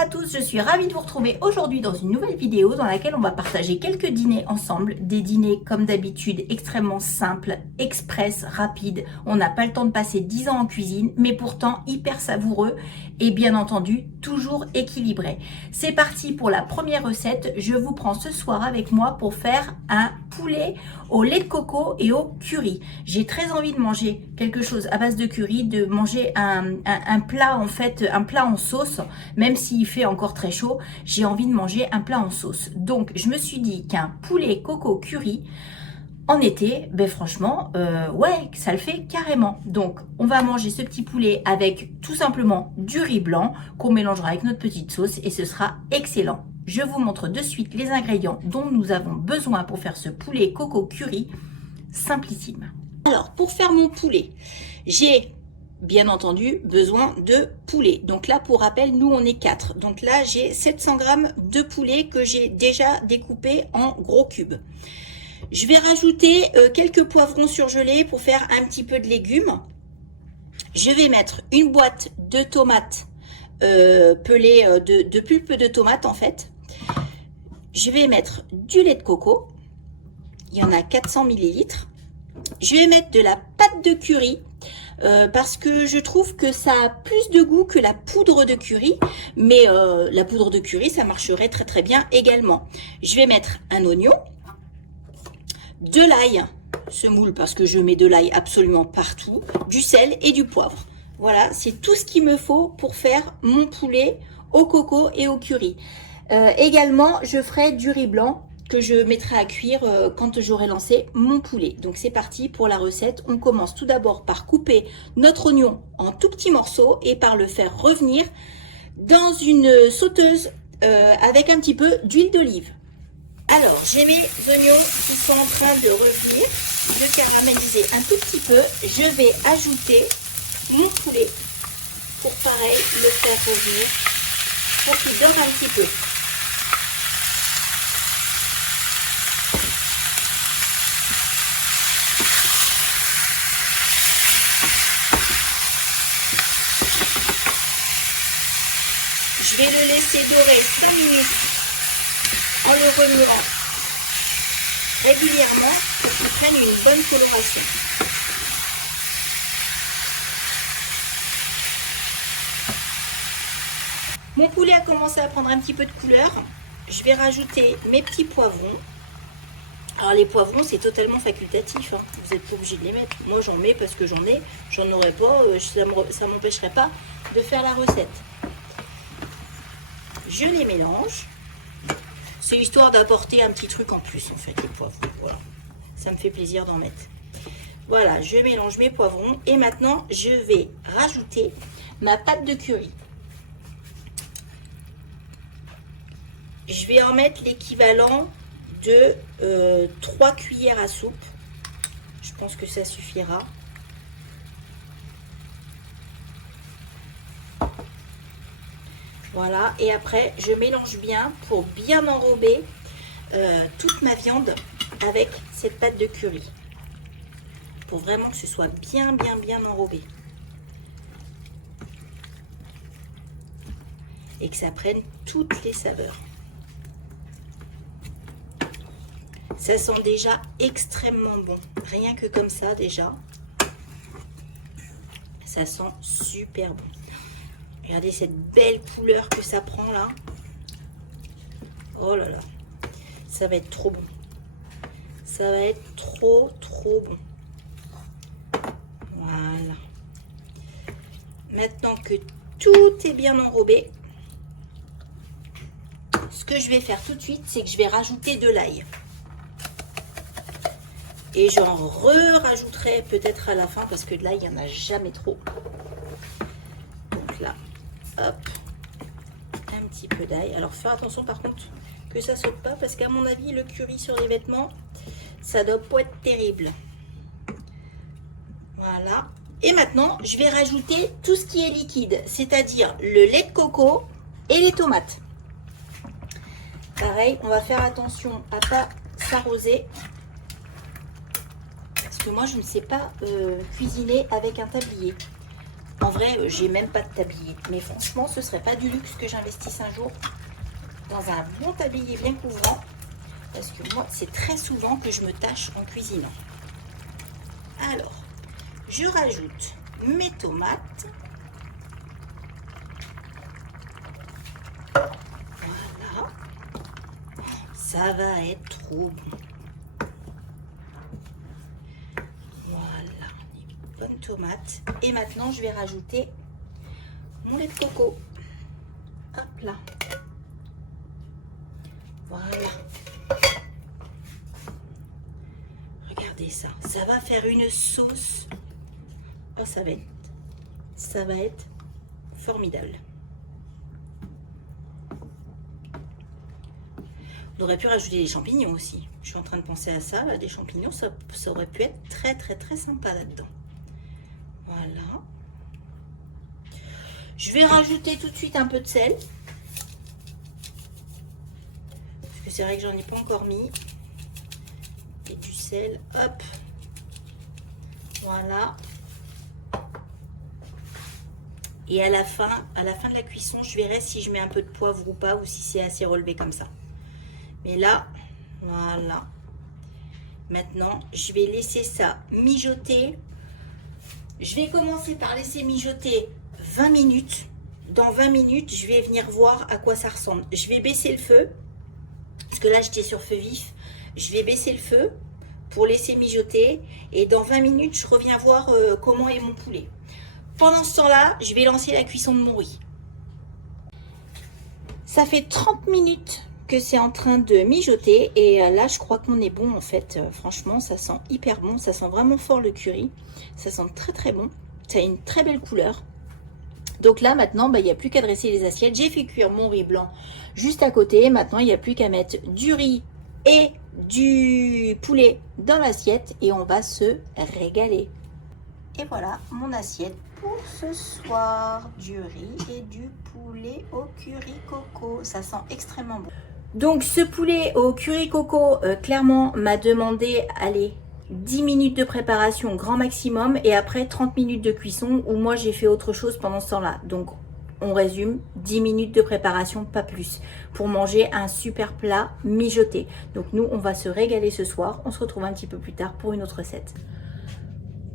à tous, je suis ravie de vous retrouver aujourd'hui dans une nouvelle vidéo dans laquelle on va partager quelques dîners ensemble. Des dîners comme d'habitude extrêmement simples, express, rapides. On n'a pas le temps de passer 10 ans en cuisine, mais pourtant hyper savoureux et bien entendu toujours équilibré. C'est parti pour la première recette. Je vous prends ce soir avec moi pour faire un poulet au lait de coco et au curry. J'ai très envie de manger quelque chose à base de curry, de manger un plat en fait, un plat en sauce, même s'il fait encore très chaud, j'ai envie de manger un plat en sauce. Donc je me suis dit qu'un poulet coco curry en été, ben franchement, ouais, ça le fait carrément. Donc, on va manger ce petit poulet avec tout simplement du riz blanc qu'on mélangera avec notre petite sauce et ce sera excellent. Je vous montre de suite les ingrédients dont nous avons besoin pour faire ce poulet coco curry simplissime. Alors, pour faire mon poulet, j'ai bien entendu besoin de poulet. Donc là, pour rappel, nous on est 4. Donc là, j'ai 700 g de poulet que j'ai déjà découpé en gros cubes. Je vais rajouter quelques poivrons surgelés pour faire un petit peu de légumes. Je vais mettre une boîte de tomates pelées, de pulpe de tomates en fait. Je vais mettre du lait de coco. Il y en a 400 ml. Je vais mettre de la pâte de curry parce que je trouve que ça a plus de goût que la poudre de curry. Mais la poudre de curry, ça marcherait très très bien également. Je vais mettre un oignon. De l'ail, semoule parce que je mets de l'ail absolument partout, du sel et du poivre. Voilà, c'est tout ce qu'il me faut pour faire mon poulet au coco et au curry. Également, je ferai du riz blanc que je mettrai à cuire quand j'aurai lancé mon poulet. Donc c'est parti pour la recette. On commence tout d'abord par couper notre oignon en tout petits morceaux et par le faire revenir dans une sauteuse avec un petit peu d'huile d'olive. Alors, j'ai mes oignons qui sont en train de revenir, de caraméliser un tout petit peu. Je vais ajouter mon poulet pour pareil le faire revenir, pour qu'il dore un petit peu. Je vais le laisser dorer 5 minutes en le remuant régulièrement pour qu'il prenne une bonne coloration. Mon poulet a commencé à prendre un petit peu de couleur. Je vais rajouter mes petits poivrons. Alors les poivrons, c'est totalement facultatif, hein. Vous n'êtes pas obligé de les mettre. Moi j'en mets parce que j'en ai, j'en aurais pas, ça ne m'empêcherait pas de faire la recette. Je les mélange. C'est histoire d'apporter un petit truc en plus en fait, les poivrons. Voilà, ça me fait plaisir d'en mettre. Voilà, je mélange mes poivrons et maintenant je vais rajouter ma pâte de curry. Je vais en mettre l'équivalent de 3 cuillères à soupe. Je pense que ça suffira. Voilà, et après je mélange bien pour bien enrober toute ma viande avec cette pâte de curry. Pour vraiment que ce soit bien enrobé. Et que ça prenne toutes les saveurs. Ça sent déjà extrêmement bon. Rien que comme ça déjà. Ça sent super bon. Regardez cette belle couleur que ça prend là. Oh là là. Ça va être trop bon. Ça va être trop bon. Voilà. Maintenant que tout est bien enrobé, ce que je vais faire tout de suite, c'est que je vais rajouter de l'ail. Et j'en rajouterai peut-être à la fin parce que de l'ail, il n'y en a jamais trop. Donc là, hop, un petit peu d'ail. Alors faire attention par contre que ça saute pas parce qu'à mon avis le curry sur les vêtements ça doit pas être terrible. Voilà, et maintenant je vais rajouter tout ce qui est liquide, c'est-à-dire le lait de coco et les tomates. Pareil, on va faire attention à pas s'arroser parce que moi je ne sais pas cuisiner avec un tablier. En vrai, j'ai même pas de tablier. Mais franchement, ce serait pas du luxe que j'investisse un jour dans un bon tablier bien couvrant. Parce que moi, c'est très souvent que je me tâche en cuisinant. Alors, je rajoute mes tomates. Voilà. Ça va être trop bon. Voilà, des bonnes tomates. Et maintenant, je vais rajouter mon lait de coco. Hop là. Voilà. Regardez ça. Ça va faire une sauce. Oh, ça va être formidable. On aurait pu rajouter des champignons aussi. Je suis en train de penser à ça. Là, des champignons, ça aurait pu être très, très, très sympa là-dedans. Voilà. Je vais rajouter tout de suite un peu de sel. Parce que c'est vrai que j'en ai pas encore mis. Et du sel. Hop. Voilà. Et à la fin de la cuisson, je verrai si je mets un peu de poivre ou pas, ou si c'est assez relevé comme ça. Mais là, voilà. Maintenant, je vais laisser ça mijoter. Je vais commencer par laisser mijoter 20 minutes. Dans 20 minutes, je vais venir voir à quoi ça ressemble. Je vais baisser le feu, parce que là, j'étais sur feu vif. Je vais baisser le feu pour laisser mijoter. Et dans 20 minutes, je reviens voir comment est mon poulet. Pendant ce temps-là, je vais lancer la cuisson de mon riz. Ça fait 30 minutes que c'est en train de mijoter et là je crois qu'on est bon en fait. Franchement ça sent hyper bon, ça sent vraiment fort le curry, ça sent très très bon, ça a une très belle couleur. Donc là maintenant il n'y a plus qu'à dresser les assiettes. J'ai fait cuire mon riz blanc juste à côté, maintenant il n'y a plus qu'à mettre du riz et du poulet dans l'assiette et on va se régaler. Et voilà mon assiette pour ce soir, du riz et du poulet au curry coco, ça sent extrêmement bon. Donc ce poulet au curry coco, clairement m'a demandé, allez, 10 minutes de préparation grand maximum et après 30 minutes de cuisson où moi j'ai fait autre chose pendant ce temps-là. Donc on résume, 10 minutes de préparation, pas plus, pour manger un super plat mijoté. Donc nous on va se régaler ce soir, on se retrouve un petit peu plus tard pour une autre recette.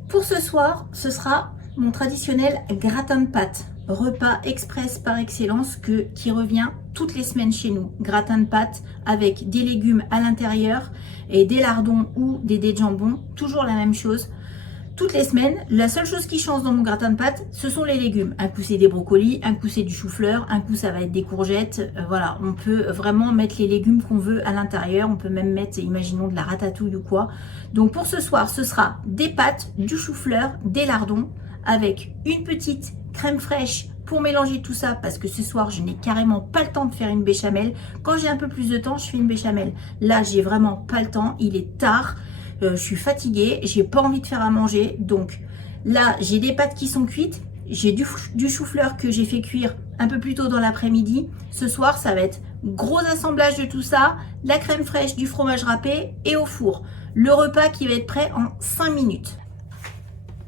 Pour ce soir, ce sera mon traditionnel gratin de pâtes, repas express par excellence qui revient toutes les semaines chez nous. Gratin de pâtes avec des légumes à l'intérieur et des lardons ou des dés de jambon, toujours la même chose. Toutes les semaines, la seule chose qui change dans mon gratin de pâtes, ce sont les légumes. Un coup c'est des brocolis, un coup c'est du chou-fleur, un coup ça va être des courgettes. Voilà, on peut vraiment mettre les légumes qu'on veut à l'intérieur. On peut même mettre, imaginons, de la ratatouille ou quoi. Donc pour ce soir, ce sera des pâtes, du chou-fleur, des lardons avec une petite crème fraîche pour mélanger tout ça parce que ce soir, je n'ai carrément pas le temps de faire une béchamel. Quand j'ai un peu plus de temps, je fais une béchamel. Là, j'ai vraiment pas le temps. Il est tard. Je suis fatiguée, j'ai pas envie de faire à manger, donc là j'ai des pâtes qui sont cuites, j'ai du chou-fleur que j'ai fait cuire un peu plus tôt dans l'après-midi. Ce soir ça va être gros assemblage de tout ça, la crème fraîche, du fromage râpé et au four. Le repas qui va être prêt en 5 minutes.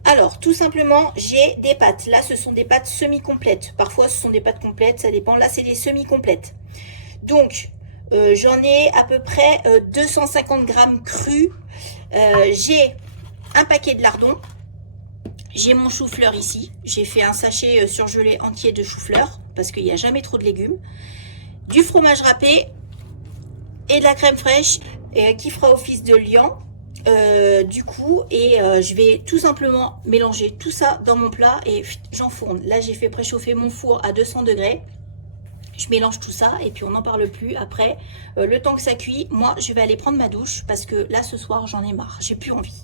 Alors tout simplement j'ai des pâtes, là ce sont des pâtes semi-complètes, parfois ce sont des pâtes complètes, ça dépend, là c'est des semi-complètes. Donc j'en ai à peu près 250 grammes crus. J'ai un paquet de lardons. J'ai mon chou-fleur ici. J'ai fait un sachet surgelé entier de chou-fleur parce qu'il n'y a jamais trop de légumes. Du fromage râpé et de la crème fraîche qui fera office de liant. Du coup, et je vais tout simplement mélanger tout ça dans mon plat et j'enfourne. Là, j'ai fait préchauffer mon four à 200 degrés. Je mélange tout ça et puis on n'en parle plus après. Le temps que ça cuit, moi je vais aller prendre ma douche parce que là ce soir j'en ai marre, j'ai plus envie.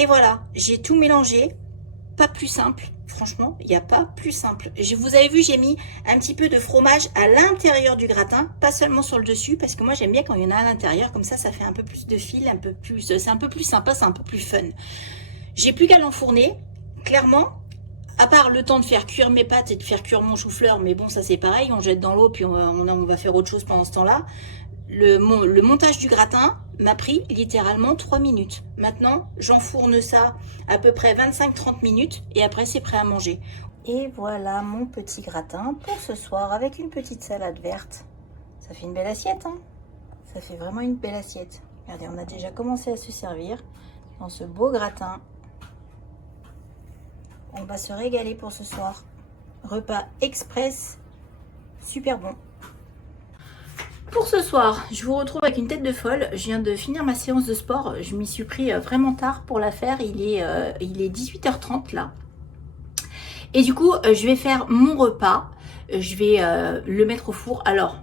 Et voilà, j'ai tout mélangé. Pas plus simple. Franchement, il n'y a pas plus simple. Vous avez vu, j'ai mis un petit peu de fromage à l'intérieur du gratin, pas seulement sur le dessus, parce que moi j'aime bien quand il y en a à l'intérieur, comme ça fait un peu plus de fil, un peu plus, c'est un peu plus sympa, c'est un peu plus fun. J'ai plus qu'à l'enfourner, clairement, à part le temps de faire cuire mes pâtes et de faire cuire mon chou-fleur, mais bon, ça c'est pareil, on jette dans l'eau, puis on va faire autre chose pendant ce temps-là. Le montage du gratin m'a pris littéralement 3 minutes. Maintenant, j'enfourne ça à peu près 25-30 minutes et après c'est prêt à manger. Et voilà mon petit gratin pour ce soir avec une petite salade verte. Ça fait une belle assiette, hein? Ça fait vraiment une belle assiette. Regardez, on a déjà commencé à se servir dans ce beau gratin. On va se régaler pour ce soir. Repas express, super bon. Pour ce soir, je vous retrouve avec une tête de folle. Je viens de finir ma séance de sport. Je m'y suis pris vraiment tard pour la faire. Il est 18h30 là. Et du coup, je vais faire mon repas. Je vais le mettre au four. Alors,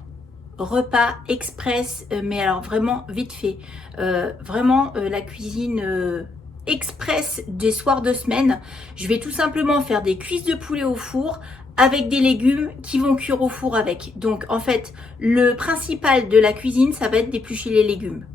repas express, mais alors vraiment vite fait. Vraiment la cuisine express des soirs de semaine. Je vais tout simplement faire des cuisses de poulet au four avec des légumes qui vont cuire au four avec. Donc en fait, le principal de la cuisine, ça va être d'éplucher les légumes.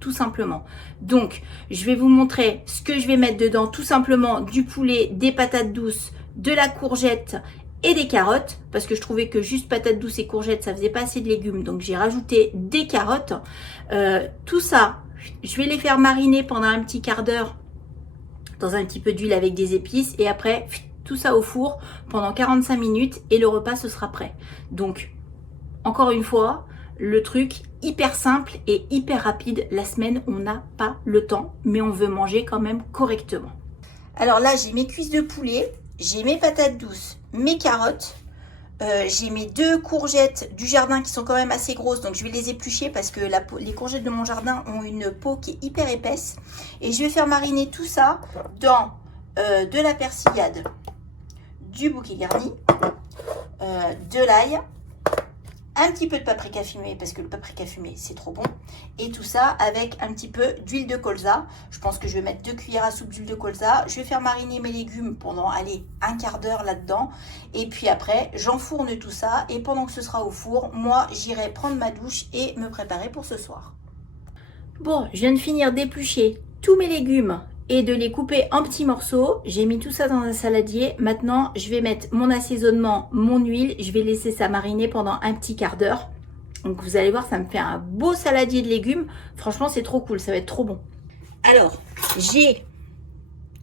Tout simplement. Donc, je vais vous montrer ce que je vais mettre dedans. Tout simplement du poulet, des patates douces, de la courgette et des carottes. Parce que je trouvais que juste patates douces et courgettes, ça faisait pas assez de légumes. Donc j'ai rajouté des carottes. Tout ça, je vais les faire mariner pendant un petit quart d'heure dans un petit peu d'huile avec des épices. Et après, tout ça au four pendant 45 minutes et le repas ce sera prêt. Donc encore une fois, le truc hyper simple et hyper rapide. La semaine, on n'a pas le temps, mais on veut manger quand même correctement. Alors là, j'ai mes cuisses de poulet, j'ai mes patates douces, mes carottes, j'ai mes 2 courgettes du jardin qui sont quand même assez grosses, donc je vais les éplucher parce que les courgettes de mon jardin ont une peau qui est hyper épaisse. Et je vais faire mariner tout ça dans de la persillade, du bouquet garni, de l'ail, un petit peu de paprika fumé parce que le paprika fumé c'est trop bon, et tout ça avec un petit peu d'huile de colza. Je pense que je vais mettre 2 cuillères à soupe d'huile de colza. Je vais faire mariner mes légumes pendant, allez, un quart d'heure là-dedans, et puis après j'enfourne tout ça, et pendant que ce sera au four, moi j'irai prendre ma douche et me préparer pour ce soir. Bon, je viens de finir d'éplucher tous mes légumes et de les couper en petits morceaux. J'ai mis tout ça dans un saladier. Maintenant, je vais mettre mon assaisonnement, mon huile. Je vais laisser ça mariner pendant un petit quart d'heure. Donc, vous allez voir, ça me fait un beau saladier de légumes. Franchement, c'est trop cool. Ça va être trop bon. Alors, j'ai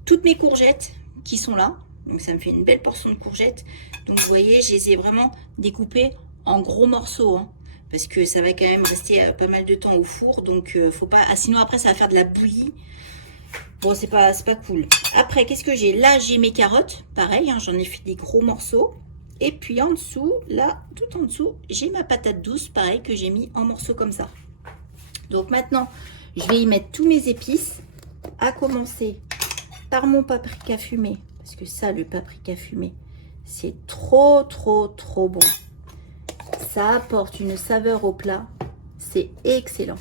toutes mes courgettes qui sont là. Donc, ça me fait une belle portion de courgettes. Donc, vous voyez, je les ai vraiment découpées en gros morceaux, hein, parce que ça va quand même rester pas mal de temps au four. Donc, faut pas... Ah, sinon, après, ça va faire de la bouillie. Bon, c'est pas cool. Après, qu'est-ce que j'ai? Là, j'ai mes carottes. Pareil, hein, j'en ai fait des gros morceaux. Et puis, en dessous, là, tout en dessous, j'ai ma patate douce. Pareil, que j'ai mis en morceaux comme ça. Donc, maintenant, je vais y mettre tous mes épices. À commencer par mon paprika fumé. Parce que ça, le paprika fumé, c'est trop, trop, trop bon. Ça apporte une saveur au plat. C'est excellent.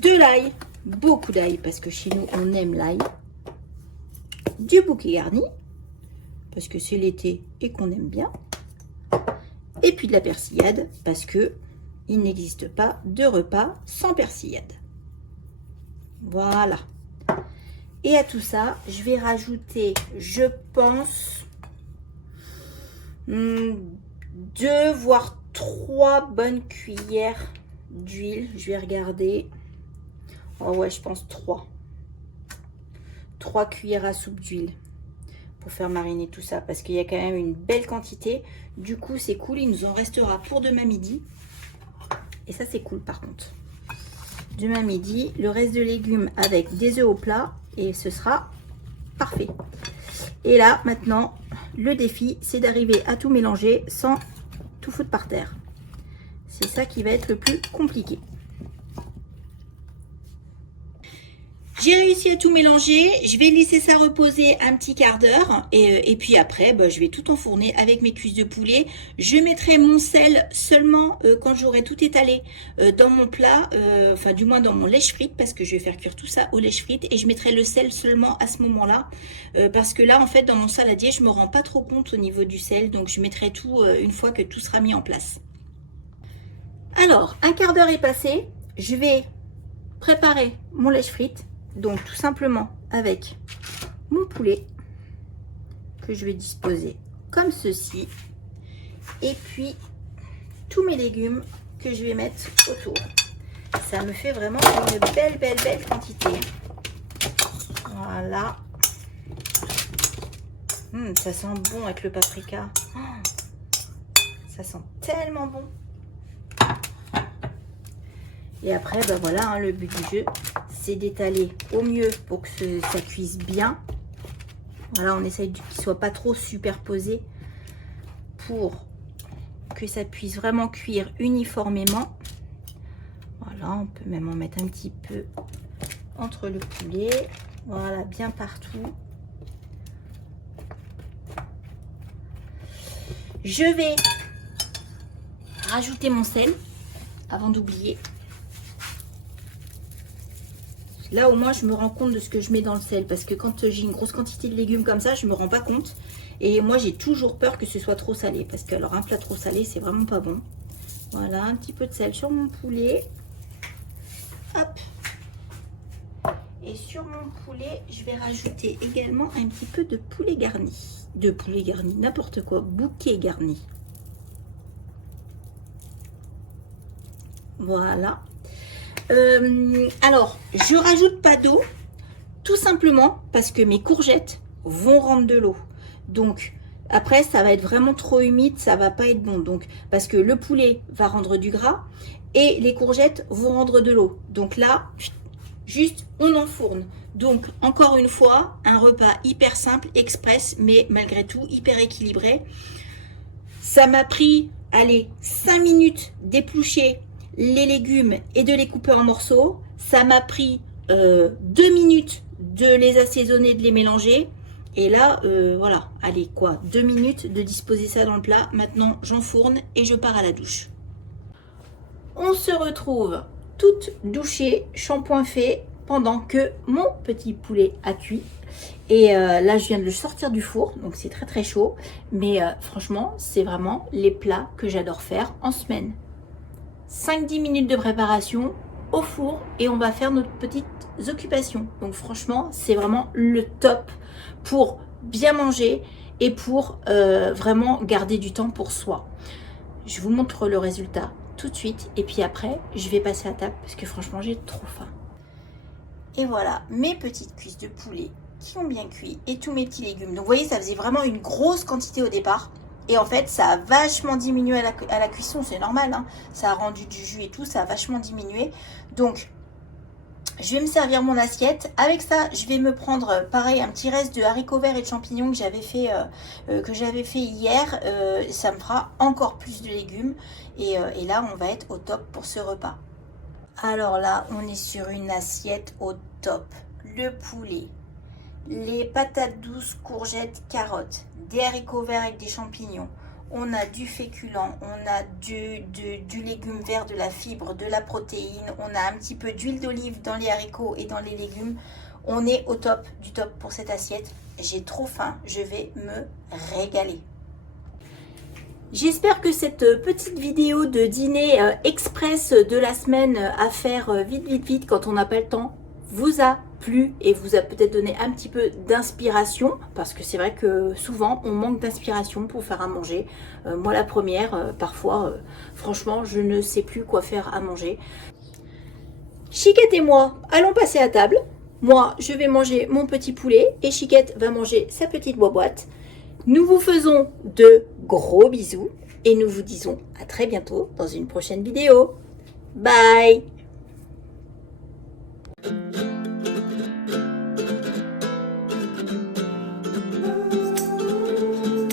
De l'ail. Beaucoup d'ail parce que chez nous on aime l'ail, du bouquet garni parce que c'est l'été et qu'on aime bien, et puis de la persillade parce que il n'existe pas de repas sans persillade. Voilà. Et à tout ça, je vais rajouter, je pense, 2 voire 3 bonnes cuillères d'huile. Je vais regarder. Oh ouais, je pense 3 cuillères à soupe d'huile pour faire mariner tout ça, parce qu'il y a quand même une belle quantité. Du coup, c'est cool, il nous en restera pour demain midi. Et ça, c'est cool par contre. Demain midi, le reste de légumes avec des œufs au plat et ce sera parfait. Et là, maintenant, le défi, c'est d'arriver à tout mélanger sans tout foutre par terre. C'est ça qui va être le plus compliqué. J'ai réussi à tout mélanger, je vais laisser ça reposer un petit quart d'heure et puis après je vais tout enfourner avec mes cuisses de poulet. Je mettrai mon sel seulement quand j'aurai tout étalé dans mon plat, enfin du moins dans mon lèche-frites parce que je vais faire cuire tout ça au lèche-frites et je mettrai le sel seulement à ce moment-là parce que là en fait dans mon saladier je me rends pas trop compte au niveau du sel, donc je mettrai tout une fois que tout sera mis en place. Alors un quart d'heure est passé, je vais préparer mon lèche-frites. Donc tout simplement avec mon poulet que je vais disposer comme ceci et puis tous mes légumes que je vais mettre autour. Ça me fait vraiment une belle quantité. Voilà. Ça sent bon avec le paprika. Ça sent tellement bon. Et après, voilà, hein, le but du jeu, c'est d'étaler au mieux pour que ça cuise bien. Voilà, on essaye qu'il ne soit pas trop superposé pour que ça puisse vraiment cuire uniformément. Voilà, on peut même en mettre un petit peu entre le poulet. Voilà, bien partout. Je vais rajouter mon sel avant d'oublier. Là, au moins, je me rends compte de ce que je mets dans le sel. Parce que quand j'ai une grosse quantité de légumes comme ça, je ne me rends pas compte. Et moi, j'ai toujours peur que ce soit trop salé. Parce que, alors, un plat trop salé, c'est vraiment pas bon. Voilà, un petit peu de sel sur mon poulet. Hop. Et sur mon poulet, je vais rajouter également un petit peu de poulet garni. De poulet garni, n'importe quoi. Bouquet garni. Voilà. Alors, je rajoute pas d'eau, tout simplement parce que mes courgettes vont rendre de l'eau. Donc, après, ça va être vraiment trop humide, ça va pas être bon. Donc, parce que le poulet va rendre du gras et les courgettes vont rendre de l'eau. Donc là, juste, on enfourne. Donc, encore une fois, un repas hyper simple, express, mais malgré tout, hyper équilibré. Ça m'a pris, allez, 5 minutes d'éplucher les légumes et de les couper en morceaux. Ça m'a pris 2 minutes de les assaisonner, de les mélanger. Et là, voilà, allez, quoi, 2 minutes de disposer ça dans le plat. Maintenant, j'enfourne et je pars à la douche. On se retrouve toute douchée, shampoing fait, pendant que mon petit poulet a cuit. Et là, je viens de le sortir du four, donc c'est très chaud. Mais franchement, c'est vraiment les plats que j'adore faire en semaine. 5-10 minutes de préparation au four et on va faire notre petite occupation. Donc franchement, c'est vraiment le top pour bien manger et pour vraiment garder du temps pour soi. Je vous montre le résultat tout de suite et puis après, je vais passer à table parce que franchement, j'ai trop faim. Et voilà, mes petites cuisses de poulet qui ont bien cuit et tous mes petits légumes. Donc vous voyez, ça faisait vraiment une grosse quantité au départ. Et en fait, ça a vachement diminué à la cuisson, c'est normal, hein. Ça a rendu du jus et tout, ça a vachement diminué. Donc, je vais me servir mon assiette. Avec ça, je vais me prendre, pareil, un petit reste de haricots verts et de champignons que j'avais fait hier. Ça me fera encore plus de légumes. Et là, on va être au top pour ce repas. Alors là, on est sur une assiette au top. Le poulet, les patates douces, courgettes, carottes, des haricots verts avec des champignons. On a du féculent, on a du légume vert, de la fibre, de la protéine. On a un petit peu d'huile d'olive dans les haricots et dans les légumes. On est au top du top pour cette assiette. J'ai trop faim, je vais me régaler. J'espère que cette petite vidéo de dîner express de la semaine à faire vite quand on n'a pas le temps vous a plu et vous a peut-être donné un petit peu d'inspiration parce que c'est vrai que souvent on manque d'inspiration pour faire à manger. Moi la première, parfois franchement je ne sais plus quoi faire à manger. Chiquette et moi allons passer à table. Moi je vais manger mon petit poulet et Chiquette va manger sa petite boîte. Nous vous faisons de gros bisous et nous vous disons à très bientôt dans une prochaine vidéo. Bye!